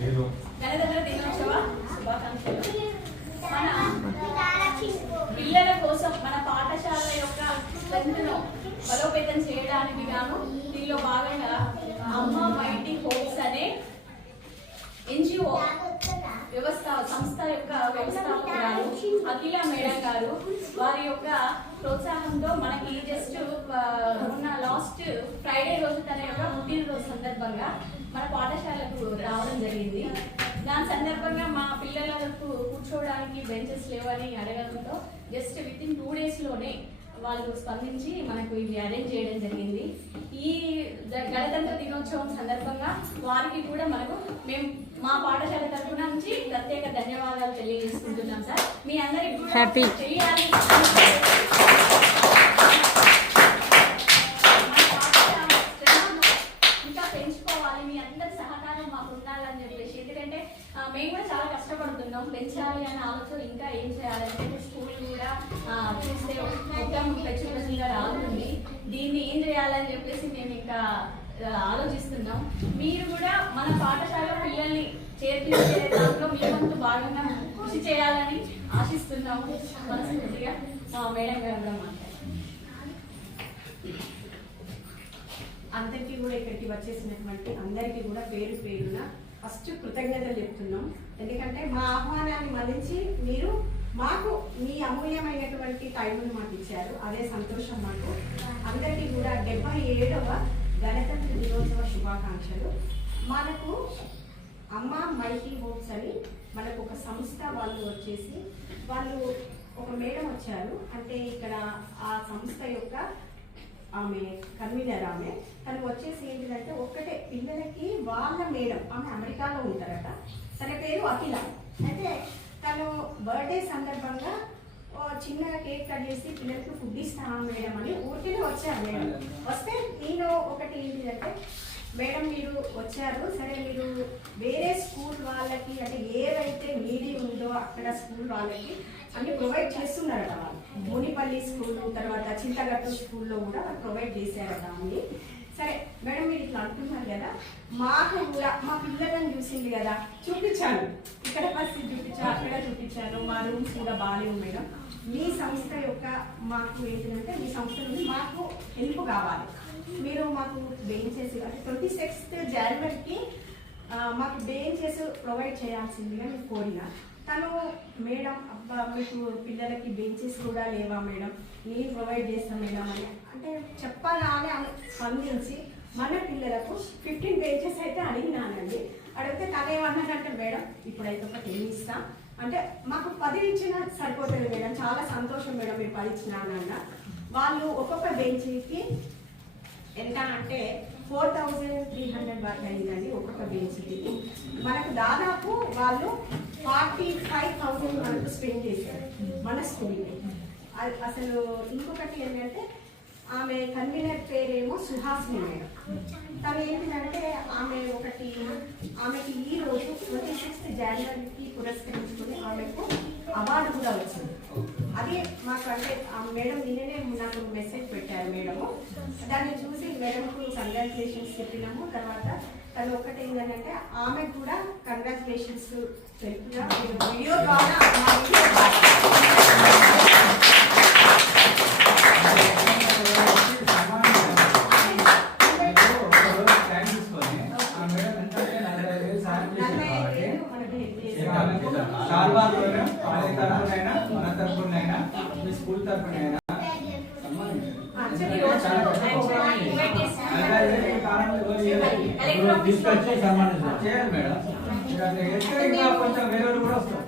గణతంత్ర దినోత్సవ శుభాకాంక్షలు. మన పిల్లల కోసం మన పాఠశాల యొక్క స్ట్రెంత్ను బలోపేతం చేయడానికి గాను దీనిలో భాగంగా అమ్మ మైటీ హోప్స్ అనే ఎన్జిఓ సంస్థ యొక్క వ్యవస్థాపకురాలు అఖిల మేడం గారు వారి యొక్క ప్రోత్సాహంతో మనకి జస్ట్ ఉన్న లాస్ట్ ఫ్రైడే రోజు తన యొక్క పుట్టినరోజు సందర్భంగా మన పాఠశాలకు రావడం జరిగింది. దాని సందర్భంగా మా పిల్లలకు కూర్చోవడానికి బెంచెస్ లేవని అడగడంతో జస్ట్ విత్ ఇన్ 2 daysలోనే వాళ్ళు స్పందించి మనకు ఇవి అరేంజ్ చేయడం జరిగింది. ఈ గణతంత్ర దినోత్సవం సందర్భంగా వారికి కూడా మేము మా పాఠశాల తరఫున నుంచి ప్రత్యేక ధన్యవాదాలు తెలియజేసుకుంటున్నాం సార్. మీ అందరికీ తెలియాలి ఇంకా పెంచుకోవాలి, మీ అందరి సహకారం మాకు ఉండాలని చెప్పేసి. ఎందుకంటే మేము కూడా చాలా కష్టపడుతున్నాం, పెంచాలి అనే ఆలోచన ఇంకా ఏం చేయాలంటే స్కూల్ కూడా చూస్తే మొత్తం పెచ్చుగా రాతుంది. దీన్ని ఏం చేయాలని చెప్పేసి మేము ఇంకా ఆలోచిస్తున్నాం. మీరు కూడా మన పాఠశాల పిల్లల్ని చేర్పించే దాంట్లో మీ వంతు భాగంగా కృషి చేయాలని ఆశిస్తున్నాము. మనస్ఫూర్తిగా మేడం గారు కూడా మాట్లాడారు. అందరికీ కూడా ఇక్కడికి వచ్చేసినటువంటి అందరికీ కూడా పేరు పేరున ఫస్ట్ కృతజ్ఞతలు చెప్తున్నాం. ఎందుకంటే మా ఆహ్వానాన్ని మదించి మీరు మాకు మీ అమూల్యమైనటువంటి టైంను మాకు ఇచ్చారు. అదే సంతోషం మాకు. అందరికీ కూడా 77వ గణతంత్ర దినోత్సవ శుభాకాంక్షలు. మనకు అమ్మ మైటీ హోప్స్ అని మనకు ఒక సంస్థ వాళ్ళు వచ్చేసి వాళ్ళు ఒక మేడం వచ్చారు. అంటే ఇక్కడ ఆ సంస్థ యొక్క ఆమె కన్వీనర్ తను వచ్చేసి ఏంటిదంటే ఒక్కటే పిల్లలకి వాళ్ళ మేడం ఆమె అమెరికాలో ఉంటారట. తన పేరు అఖిల. అయితే తను బర్త్డే సందర్భంగా చిన్నగా కేక్ కట్ చేసి పిల్లలకి ఫుడ్ ఇస్తాను మేడం అని ఊరికే వచ్చారు మేడం. వస్తే నేను ఒకటి ఏంటిదంటే మేడం మీరు వచ్చారు, సరే మీరు వేరే స్కూల్ వాళ్ళకి అంటే ఏవైతే మీడియం ఉందో అక్కడ స్కూల్ వాళ్ళకి అన్ని ప్రొవైడ్ చేస్తున్నారట. వాళ్ళు మోనిపల్లి స్కూల్, తర్వాత చింతగట్టు స్కూల్లో కూడా ప్రొవైడ్ చేశారట అన్ని. సరే మేడం మీరు ఇట్లా అంటున్నారు కదా, మాకు కూడా మా పిల్లలను చూసింది కదా, చూపించాను. ఇక్కడ ఫస్ట్ చూపించాను, అక్కడ చూపించాను. మా రూమ్స్ కూడా బాగాలేవు మేడం. మీ సంస్థ యొక్క మాకు ఏంటంటే మీ సంస్థ నుండి మాకు హెల్ప్ కావాలి. మీరు మాకు బెంచెస్ అంటే 26th January మాకు బెంచెస్ ప్రొవైడ్ చేయాల్సిందిగా నేను కోరిన. తను మేడం అబ్బా మీకు పిల్లలకి బెంచెస్ కూడా లేవా మేడం, నేను ప్రొవైడ్ చేస్తాను మేడం అని అంటే చెప్పాలని ఆమె స్పందించి మన పిల్లలకు 15 బెంచెస్ అయితే అడిగినానండి. అడిగితే తను ఏమన్నాడంటే మేడం ఇప్పుడైతే ఒక 10 ఇస్తాం అంటే మాకు 10 ఇచ్చినా సరిపోతుంది మేడం, చాలా సంతోషం మేడం మీరు 10 ఇచ్చినానన్న. వాళ్ళు ఒక్కొక్క బెంచ్కి ఎంత అంటే 4300 వరకు అయిందండి ఒక్కొక్క బెంచ్కి. మనకు దాదాపు వాళ్ళు 45,000 మనకు స్పెండ్ చేశారు మన స్కూల్కి. అసలు ఇంకొకటి ఏంటంటే ఆమె కన్వీనర్ పేరేమో సుహాసిని మేడం. తను ఏంటంటే ఆమెకి ఈ రోజు 26th January పురస్కరించుకుని ఆమెకు అవార్డు కూడా వచ్చింది. అది మాకు అంటే మేడం నిన్ననే నాకు మెసేజ్ పెట్టారు మేడము. దాన్ని చూసి మేడంకు కంగ్రాచులేషన్స్ చెప్పినాము. తర్వాత తను ఒకటి ఏంటంటే ఆమెకు కూడా కంగ్రాచులేషన్స్ చెప్తున్నా వీడియో ద్వారా మన తరఫునైనా మీ స్కూల్ తరఫునైనా తీసుకొచ్చి సన్మానం చేయాలి మేడం. కొంచెం వేరే కూడా వస్తారు.